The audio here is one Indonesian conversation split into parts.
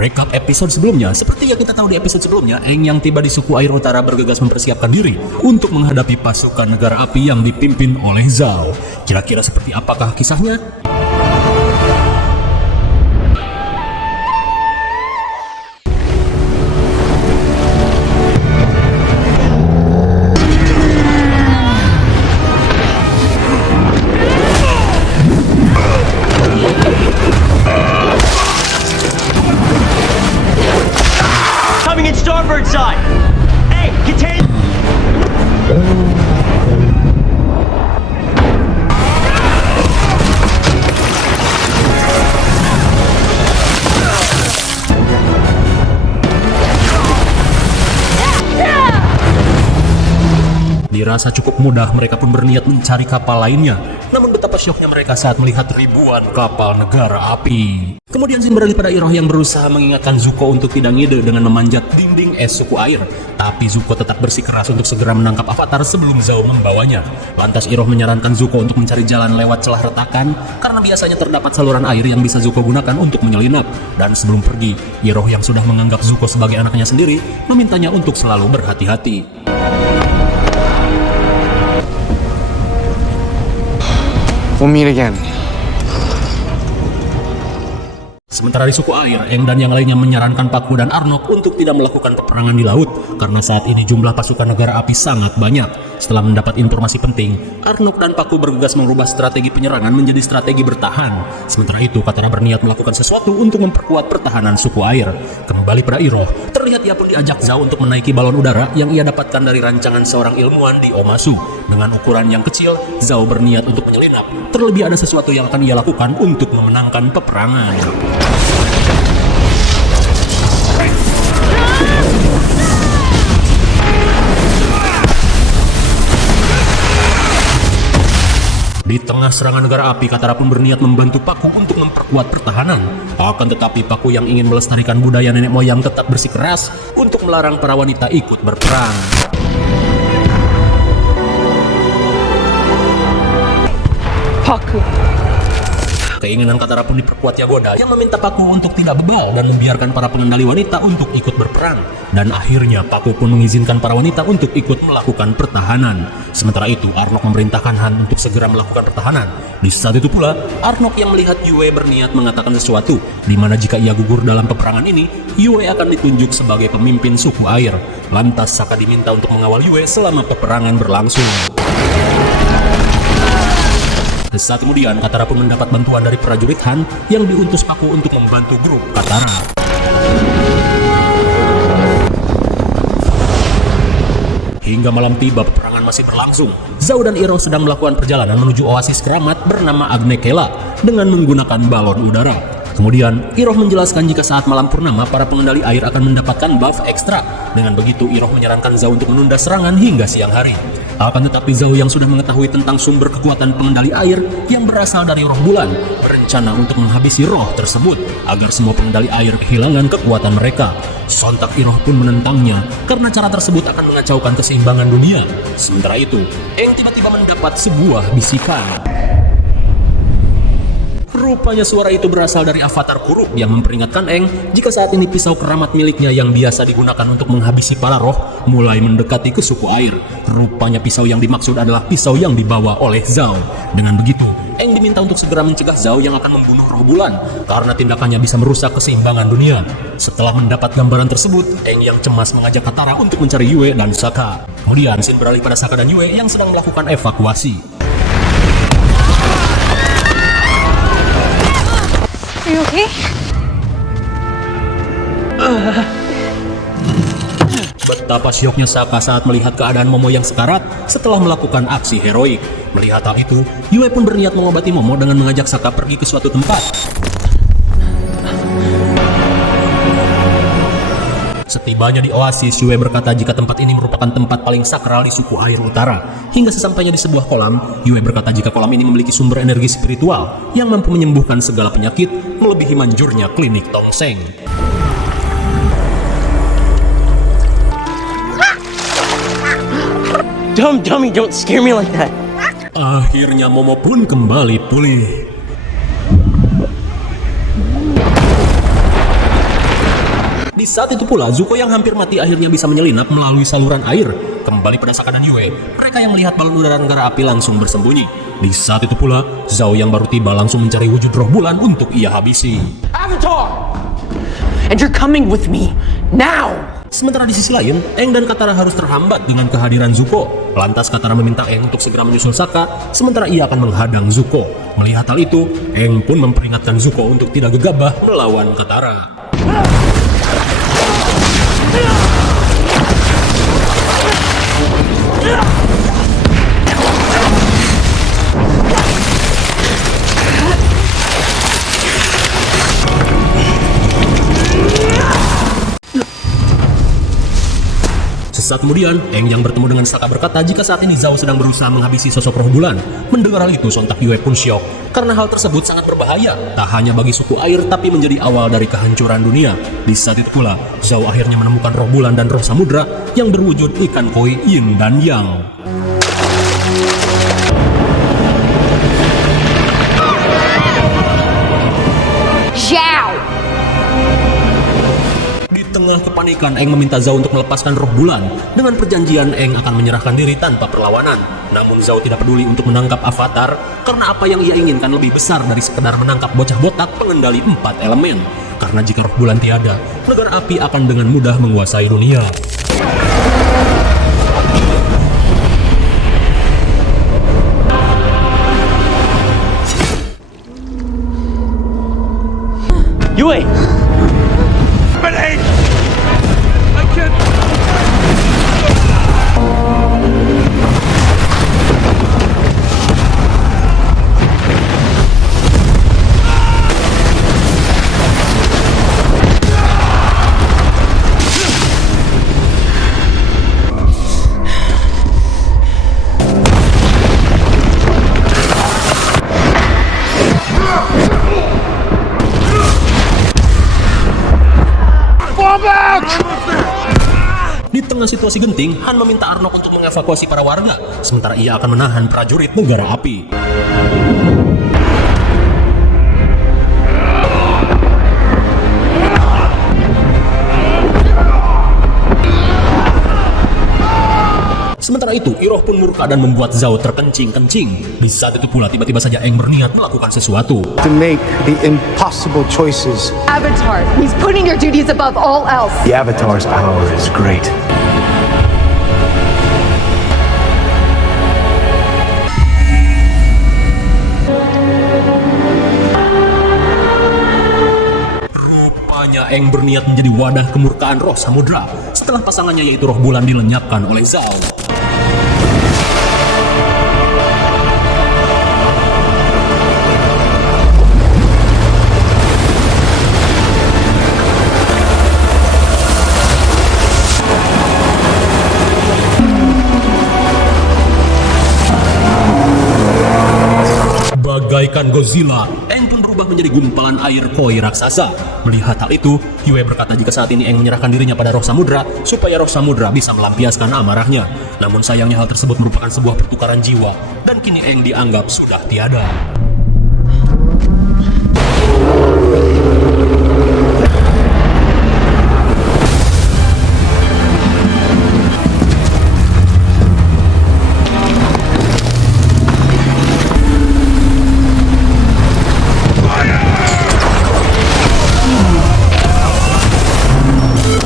Recap episode sebelumnya, seperti yang kita tahu di episode sebelumnya, Aang yang tiba di suku air utara bergegas mempersiapkan diri untuk menghadapi pasukan negara api yang dipimpin oleh Zhao. Kira-kira seperti apakah kisahnya? Starboard side! Hey, contain! Dirasa cukup mudah, mereka pun berniat mencari kapal lainnya. Namun betapa syoknya mereka saat melihat ribuan kapal negara api. Kemudian Shin beralih pada Iroh yang berusaha mengingatkan Zuko untuk tidak ngide dengan memanjat dinding es suku air. Tapi Zuko tetap bersikeras untuk segera menangkap Avatar sebelum Zhao membawanya. Lantas Iroh menyarankan Zuko untuk mencari jalan lewat celah retakan karena biasanya terdapat saluran air yang bisa Zuko gunakan untuk menyelinap. Dan sebelum pergi, Iroh yang sudah menganggap Zuko sebagai anaknya sendiri memintanya untuk selalu berhati-hati. We'll meet again. Sementara di suku air, Aang dan yang lainnya menyarankan Pakku dan Arnok untuk tidak melakukan peperangan di laut karena saat ini jumlah pasukan negara api sangat banyak. Setelah mendapat informasi penting, Arnok dan Pakku bergegas merubah strategi penyerangan menjadi strategi bertahan. Sementara itu, Katara berniat melakukan sesuatu untuk memperkuat pertahanan suku air. Kembali pada Iroh, terlihat ia pun diajak Zhao untuk menaiki balon udara yang ia dapatkan dari rancangan seorang ilmuwan di Omasu. Dengan ukuran yang kecil, Zhao berniat untuk menyelinap. Terlebih ada sesuatu yang akan ia lakukan untuk memenangkan peperangan. Di tengah serangan negara api, Katara pun berniat membantu Pakku untuk memperkuat pertahanan. Akan tetapi Pakku yang ingin melestarikan budaya nenek moyang tetap bersikeras untuk melarang para wanita ikut berperang. Pakku. Keinginan Katara pun diperkuat Yagoda yang meminta Pakku untuk tidak bebal dan membiarkan para pengendali wanita untuk ikut berperang. Dan akhirnya Pakku pun mengizinkan para wanita untuk ikut melakukan pertahanan. Sementara itu Arnok memerintahkan Han untuk segera melakukan pertahanan. Di saat itu pula Arnok yang melihat Yue berniat mengatakan sesuatu, di mana jika ia gugur dalam peperangan ini, Yue akan ditunjuk sebagai pemimpin suku air. Lantas Sokka diminta untuk mengawal Yue selama peperangan berlangsung. Sesaat kemudian, Katara pun mendapat bantuan dari prajurit Han yang diutus Pakku untuk membantu grup Katara. Hingga malam tiba, peperangan masih berlangsung. Zhao dan Iroh sedang melakukan perjalanan menuju oasis keramat bernama Agnekela dengan menggunakan balon udara. Kemudian, Iroh menjelaskan jika saat malam purnama, para pengendali air akan mendapatkan buff ekstra. Dengan begitu, Iroh menyarankan Zhao untuk menunda serangan hingga siang hari. Akan tetapi Zhao yang sudah mengetahui tentang sumber kekuatan pengendali air yang berasal dari roh bulan, berencana untuk menghabisi roh tersebut agar semua pengendali air kehilangan kekuatan mereka. Sontak Iroh pun menentangnya karena cara tersebut akan mengacaukan keseimbangan dunia. Sementara itu, Aang tiba-tiba mendapat sebuah bisikan. Rupanya suara itu berasal dari Avatar Kuruk yang memperingatkan Aang jika saat ini pisau keramat miliknya yang biasa digunakan untuk menghabisi para roh mulai mendekati ke suku air. Rupanya pisau yang dimaksud adalah pisau yang dibawa oleh Zhao. Dengan begitu, Aang diminta untuk segera mencegah Zhao yang akan membunuh roh bulan karena tindakannya bisa merusak keseimbangan dunia. Setelah mendapat gambaran tersebut, Aang yang cemas mengajak Katara untuk mencari Yue dan Sokka. Kemudian Shin beralih pada Sokka dan Yue yang sedang melakukan evakuasi. Are you okay? Betapa syoknya Sokka saat melihat keadaan Momo yang sekarat setelah melakukan aksi heroik. Melihat hal itu, Yue pun berniat mengobati Momo dengan mengajak Sokka pergi ke suatu tempat. Setibanya di oasis, Yue berkata jika tempat ini merupakan tempat paling sakral di suku air utara. Hingga sesampainya di sebuah kolam, Yue berkata jika kolam ini memiliki sumber energi spiritual yang mampu menyembuhkan segala penyakit, melebihi manjurnya klinik tongseng. Dummy, don't scare me like that. Akhirnya Momo pun kembali pulih. saat itu pula, Zuko yang hampir mati akhirnya bisa menyelinap melalui saluran air kembali pada Sokka dan Yue. Mereka yang melihat balon udara negara api langsung bersembunyi. Di saat itu pula, Zhao yang baru tiba langsung mencari wujud roh bulan untuk ia habisi. Avatar! And you're coming with me now! Sementara di sisi lain, Aang dan Katara harus terhambat dengan kehadiran Zuko. Lantas Katara meminta Aang untuk segera menyusul Sokka, sementara ia akan menghadang Zuko. Melihat hal itu, Aang pun memperingatkan Zuko untuk tidak gegabah melawan Katara. Sesaat kemudian, Aang yang bertemu dengan Sokka berkata jika saat ini Zhao sedang berusaha menghabisi sosok roh bulan. Mendengar hal itu, sontak Yue pun syok, karena hal tersebut sangat berbahaya, tak hanya bagi suku air, tapi menjadi awal dari kehancuran dunia. Di saat itu pula, Zhao akhirnya menemukan roh bulan dan roh samudra yang berwujud ikan koi yin dan yang. Zhao! Di tengah kepanikan, Aang meminta Zhao untuk melepaskan roh bulan. Dengan perjanjian, Aang akan menyerahkan diri tanpa perlawanan. Namun Zhao tidak peduli untuk menangkap Avatar, karena apa yang ia inginkan lebih besar dari sekedar menangkap bocah botak pengendali 4 elemen. Karena jika roh bulan tiada, negara api akan dengan mudah menguasai dunia. Yue! Di tengah situasi genting, Han meminta Arnok untuk mengevakuasi para warga, sementara ia akan menahan prajurit negara api. Sementara itu, Iroh pun murka dan membuat Zhao terkencing-kencing. Di saat itu pula, tiba-tiba saja Aang berniat melakukan sesuatu. To make the impossible choices. Avatar, he's putting your duties above all else. The Avatar's power is great. Rupanya Aang berniat menjadi wadah kemurkaan roh samudra setelah pasangannya yaitu roh bulan dilenyapkan oleh Zhao. Bagaikan Godzilla, Aang pun berubah menjadi gumpalan air koi raksasa. Melihat hal itu, Yue berkata jika saat ini Aang menyerahkan dirinya pada roh samudra supaya roh samudra bisa melampiaskan amarahnya. Namun sayangnya hal tersebut merupakan sebuah pertukaran jiwa dan kini Aang dianggap sudah tiada.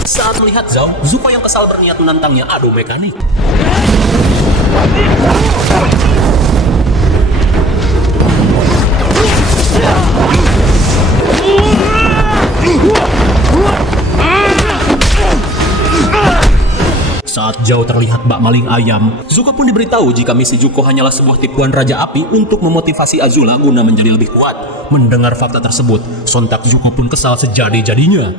Saat melihat Zhao, Zuko yang kesal berniat menantangnya adu mekanik. Saat Zhao terlihat bak maling ayam, Zuko pun diberitahu jika misi Zuko hanyalah sebuah tipuan Raja Api untuk memotivasi Azula guna menjadi lebih kuat. Mendengar fakta tersebut, sontak Zuko pun kesal sejadi-jadinya.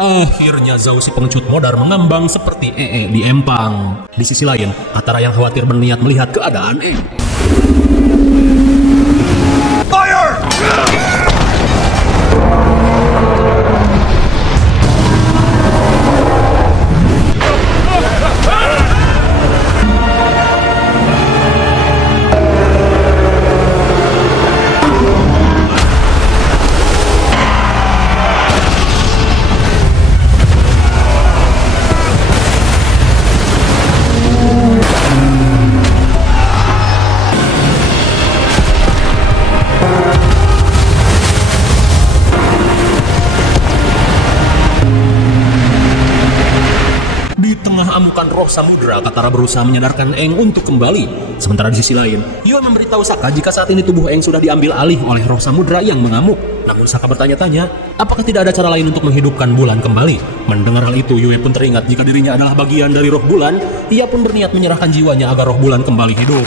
Akhirnya Zhao si pengecut modar mengambang seperti di empang. Di sisi lain, Katara yang khawatir berniat melihat keadaan Aang. roh samudra, Katara berusaha menyadarkan Aang untuk kembali. Sementara di sisi lain, Yue memberitahu Sokka jika saat ini tubuh Aang sudah diambil alih oleh roh samudra yang mengamuk. Namun Sokka bertanya-tanya, apakah tidak ada cara lain untuk menghidupkan bulan kembali? Mendengar hal itu, Yue pun teringat jika dirinya adalah bagian dari roh bulan. Ia pun berniat menyerahkan jiwanya agar roh bulan kembali hidup.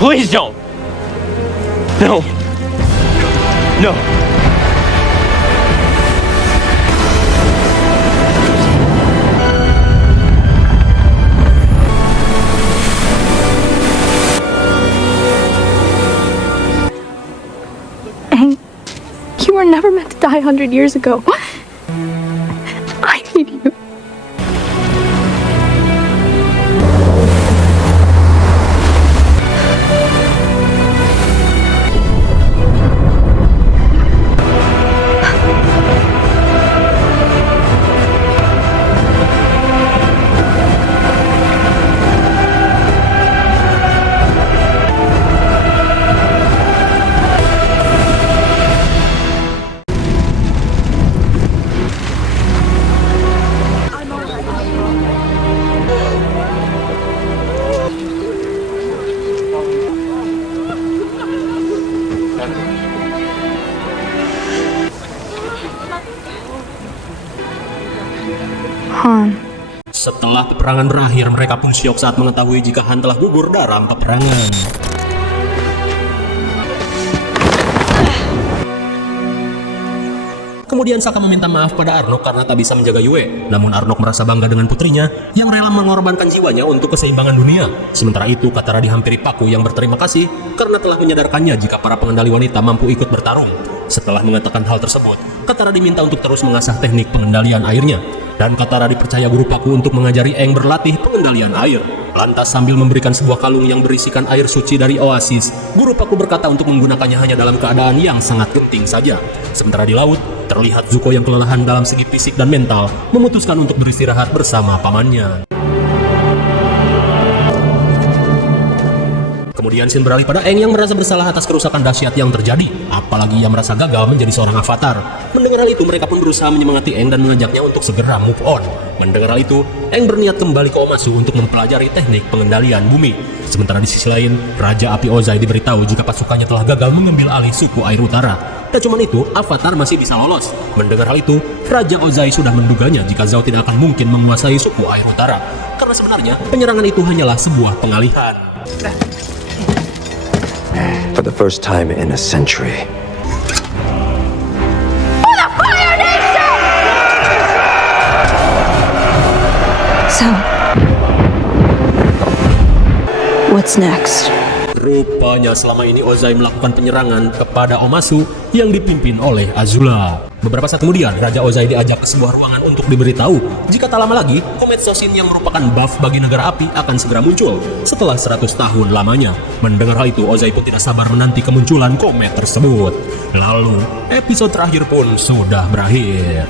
Please don't! No. No. Aang, you were never meant to die 100 years ago. I need you. Han. Setelah peperangan berakhir, mereka pun syok saat mengetahui jika Han telah gugur dalam peperangan. Kemudian Sokka meminta maaf pada Arlong karena tak bisa menjaga Yue. Namun Arlong merasa bangga dengan putrinya yang rela mengorbankan jiwanya untuk keseimbangan dunia. Sementara itu, Katara dihampiri Pakku yang berterima kasih karena telah menyadarkannya jika para pengendali wanita mampu ikut bertarung. Setelah mengatakan hal tersebut, Katara diminta untuk terus mengasah teknik pengendalian airnya. Dan Katara dipercaya guru Pakku untuk mengajari Aang berlatih pengendalian air. Lantas sambil memberikan sebuah kalung yang berisikan air suci dari oasis, guru Pakku berkata untuk menggunakannya hanya dalam keadaan yang sangat genting saja. Sementara di laut, terlihat Zuko yang kelelahan dalam segi fisik dan mental memutuskan untuk beristirahat bersama pamannya. Kemudian scene beralih pada Aang yang merasa bersalah atas kerusakan dahsyat yang terjadi. Apalagi ia merasa gagal menjadi seorang avatar. Mendengar hal itu, mereka pun berusaha menyemangati Aang dan mengajaknya untuk segera move on. Mendengar hal itu, Aang berniat kembali ke Omasu untuk mempelajari teknik pengendalian bumi. Sementara di sisi lain, Raja Api Ozai diberitahu jika pasukannya telah gagal mengambil alih suku air utara. Tak cuma itu, Avatar masih bisa lolos. Mendengar hal itu, Raja Ozai sudah menduganya jika Zhao tidak akan mungkin menguasai suku air utara. Karena sebenarnya, penyerangan itu hanyalah sebuah pengalihan. For the first time in a century. So, what's next? Rupanya selama ini Ozai melakukan penyerangan kepada Omasu yang dipimpin oleh Azula. Beberapa saat kemudian, Raja Ozai diajak ke sebuah ruangan untuk diberitahu jika tak lama lagi, komet Sosin yang merupakan buff bagi negara api akan segera muncul setelah 100 tahun lamanya. Mendengar hal itu, Ozai pun tidak sabar menanti kemunculan komet tersebut. Lalu, episode terakhir pun sudah berakhir.